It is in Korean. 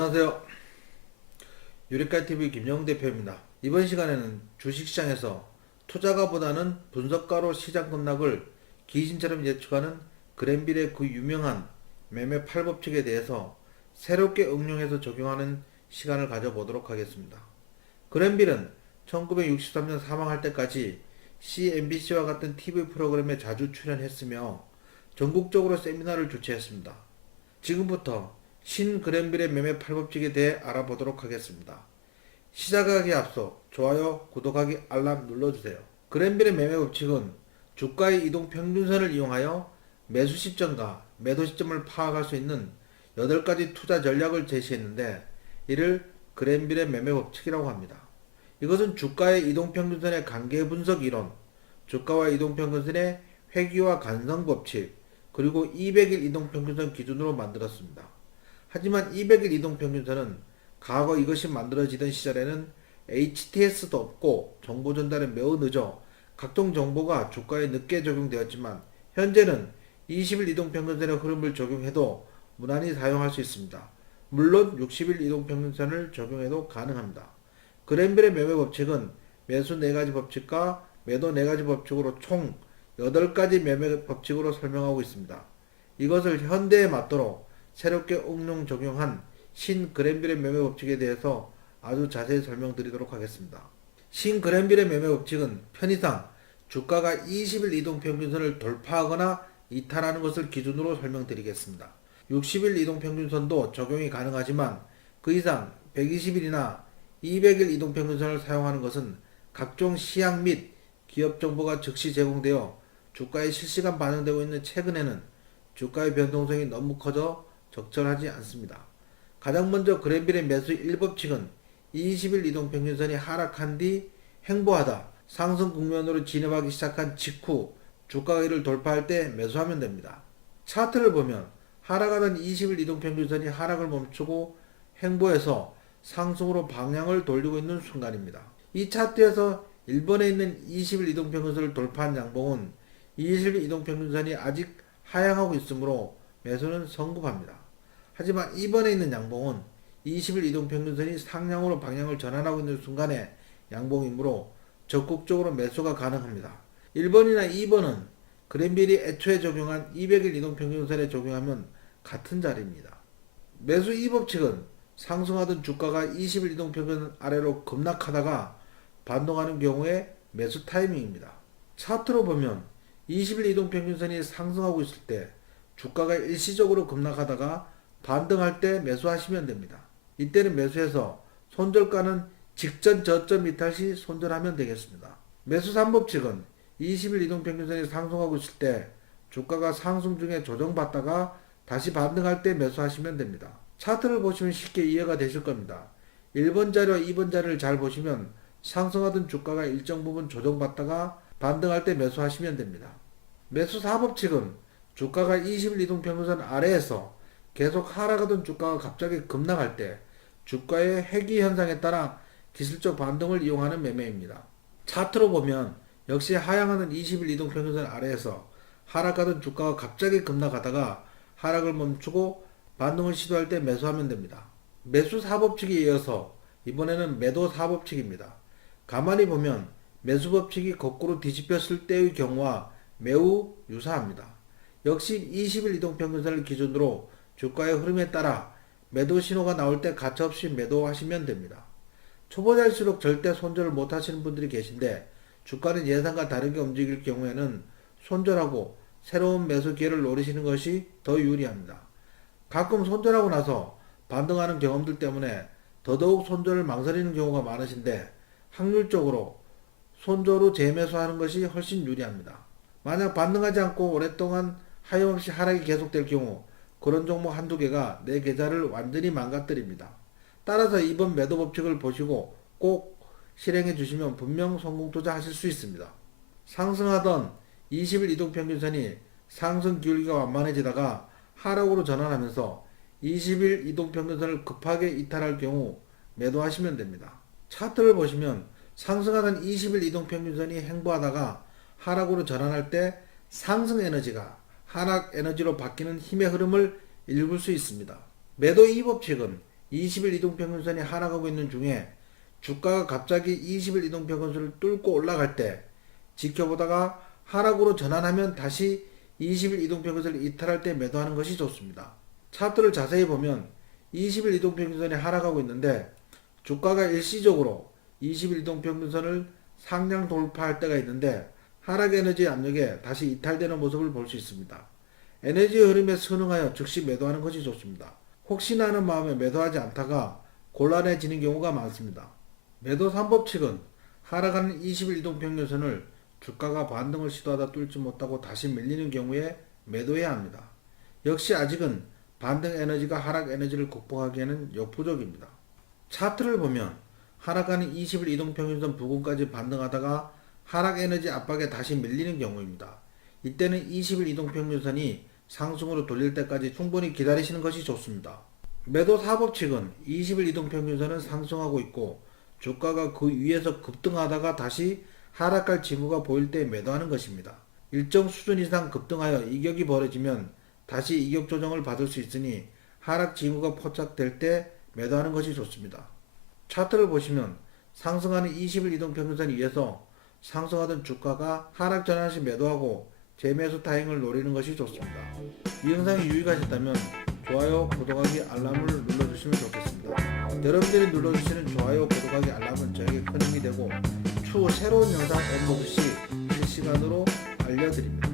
안녕하세요. 유리칼TV 김영 대표입니다. 이번 시간에는 주식시장에서 투자가보다는 분석가로 시장 급락을 귀신처럼 예측하는 그랜빌의 그 유명한 매매 8법칙에 대해서 새롭게 응용해서 적용하는 시간을 가져보도록 하겠습니다. 그랜빌은 1963년 사망할 때까지 CNBC와 같은 TV 프로그램에 자주 출연했으며 전국적으로 세미나를 주최했습니다. 지금부터 신 그랜빌의 매매 8법칙에 대해 알아보도록 하겠습니다. 시작하기에 앞서 좋아요, 구독하기, 알람 눌러주세요. 그랜빌의 매매 법칙은 주가의 이동 평균선을 이용하여 매수 시점과 매도 시점을 파악할 수 있는 8가지 투자 전략을 제시했는데 이를 그랜빌의 매매 법칙이라고 합니다. 이것은 주가의 이동 평균선의 관계 분석 이론, 주가와 이동 평균선의 회귀와 간성 법칙, 그리고 200일 이동 평균선 기준으로 만들었습니다. 하지만 200일 이동 평균선은 과거 이것이 만들어지던 시절에는 HTS도 없고 정보 전달에 매우 늦어 각종 정보가 주가에 늦게 적용되었지만 현재는 20일 이동 평균선의 흐름을 적용해도 무난히 사용할 수 있습니다. 물론 60일 이동 평균선을 적용해도 가능합니다. 그랜빌의 매매 법칙은 매수 4가지 법칙과 매도 4가지 법칙으로 총 8가지 매매 법칙으로 설명하고 있습니다. 이것을 현대에 맞도록 새롭게 응용 적용한 신 그랜빌의 매매 법칙에 대해서 아주 자세히 설명드리도록 하겠습니다. 신 그랜빌의 매매 법칙은 편의상 주가가 20일 이동 평균선을 돌파하거나 이탈하는 것을 기준으로 설명드리겠습니다. 60일 이동 평균선도 적용이 가능하지만 그 이상 120일이나 200일 이동 평균선을 사용하는 것은 각종 시향 및 기업 정보가 즉시 제공되어 주가에 실시간 반영되고 있는 최근에는 주가의 변동성이 너무 커져 적절하지 않습니다. 가장 먼저 그랜빌의 매수 1법칙은 20일 이동평균선이 하락한 뒤 횡보하다 상승 국면으로 진입하기 시작한 직후 주가가 이를 돌파할 때 매수하면 됩니다. 차트를 보면 하락하던 20일 이동평균선이 하락을 멈추고 횡보해서 상승으로 방향을 돌리고 있는 순간입니다. 이 차트에서 1번에 있는 20일 이동평균선을 돌파한 양봉은 20일 이동평균선이 아직 하향하고 있으므로 매수는 성급합니다. 하지만 2번에 있는 양봉은 20일 이동평균선이 상향으로 방향을 전환하고 있는 순간에 양봉이므로 적극적으로 매수가 가능합니다. 1번이나 2번은 그랜빌이 애초에 적용한 200일 이동평균선에 적용하면 같은 자리입니다. 매수 2법칙은 상승하던 주가가 20일 이동평균선 아래로 급락하다가 반동하는 경우에 매수 타이밍입니다. 차트로 보면 20일 이동평균선이 상승하고 있을 때 주가가 일시적으로 급락하다가 반등할 때 매수하시면 됩니다. 이때는 매수해서 손절가는 직전 저점 이탈 시 손절하면 되겠습니다. 매수 3법칙은 20일 이동평균선이 상승하고 있을 때 주가가 상승 중에 조정받다가 다시 반등할 때 매수하시면 됩니다. 차트를 보시면 쉽게 이해가 되실 겁니다. 1번 자료와 2번 자료를 잘 보시면 상승하던 주가가 일정 부분 조정받다가 반등할 때 매수하시면 됩니다. 매수 4법칙은 주가가 20일 이동평균선 아래에서 계속 하락하던 주가가 갑자기 급락할 때 주가의 회귀 현상에 따라 기술적 반등을 이용하는 매매입니다. 차트로 보면 역시 하향하는 20일 이동평균선 아래에서 하락하던 주가가 갑자기 급락하다가 하락을 멈추고 반등을 시도할 때 매수하면 됩니다. 매수 4법칙에 이어서 이번에는 매도 4법칙입니다. 가만히 보면 매수 법칙이 거꾸로 뒤집혔을 때의 경우와 매우 유사합니다. 역시 20일 이동평균선을 기준으로 주가의 흐름에 따라 매도 신호가 나올 때 가차없이 매도하시면 됩니다. 초보자일수록 절대 손절을 못하시는 분들이 계신데 주가는 예상과 다르게 움직일 경우에는 손절하고 새로운 매수 기회를 노리시는 것이 더 유리합니다. 가끔 손절하고 나서 반등하는 경험들 때문에 더더욱 손절을 망설이는 경우가 많으신데 확률적으로 손절 후 재매수하는 것이 훨씬 유리합니다. 만약 반등하지 않고 오랫동안 하염없이 하락이 계속될 경우 그런 종목 한두 개가 내 계좌를 완전히 망가뜨립니다. 따라서 이번 매도 법칙을 보시고 꼭 실행해 주시면 분명 성공 투자하실 수 있습니다. 상승하던 20일 이동평균선이 상승 기울기가 완만해지다가 하락으로 전환하면서 20일 이동평균선을 급하게 이탈할 경우 매도하시면 됩니다. 차트를 보시면 상승하던 20일 이동평균선이 횡보하다가 하락으로 전환할 때 상승 에너지가 하락 에너지로 바뀌는 힘의 흐름을 읽을 수 있습니다. 매도 2법칙은 20일 이동평균선이 하락하고 있는 중에 주가가 갑자기 20일 이동평균선을 뚫고 올라갈 때 지켜보다가 하락으로 전환하면 다시 20일 이동평균선을 이탈할 때 매도하는 것이 좋습니다. 차트를 자세히 보면 20일 이동평균선이 하락하고 있는데 주가가 일시적으로 20일 이동평균선을 상향 돌파할 때가 있는데 하락 에너지 압력에 다시 이탈되는 모습을 볼 수 있습니다. 에너지의 흐름에 순응하여 즉시 매도하는 것이 좋습니다. 혹시나 하는 마음에 매도하지 않다가 곤란해지는 경우가 많습니다. 매도 3법칙은 하락하는 20일 이동평균선을 주가가 반등을 시도하다 뚫지 못하고 다시 밀리는 경우에 매도해야 합니다. 역시 아직은 반등 에너지가 하락 에너지를 극복하기에는 역부족입니다. 차트를 보면 하락하는 20일 이동평균선 부근까지 반등하다가 하락 에너지 압박에 다시 밀리는 경우입니다. 이때는 20일 이동평균선이 상승으로 돌릴 때까지 충분히 기다리시는 것이 좋습니다. 매도 4법칙은 20일 이동평균선은 상승하고 있고 주가가 그 위에서 급등하다가 다시 하락할 징후가 보일 때 매도하는 것입니다. 일정 수준 이상 급등하여 이격이 벌어지면 다시 이격 조정을 받을 수 있으니 하락 징후가 포착될 때 매도하는 것이 좋습니다. 차트를 보시면 상승하는 20일 이동평균선 위에서 상승하던 주가가 하락 전환 시 매도하고 재매수 타임을 노리는 것이 좋습니다. 이 영상이 유익하셨다면 좋아요, 구독하기, 알람을 눌러주시면 좋겠습니다. 여러분들이 눌러주시는 좋아요, 구독하기, 알람은 저에게 큰 힘이 되고 추후 새로운 영상 업로드 시 실시간으로 알려드립니다.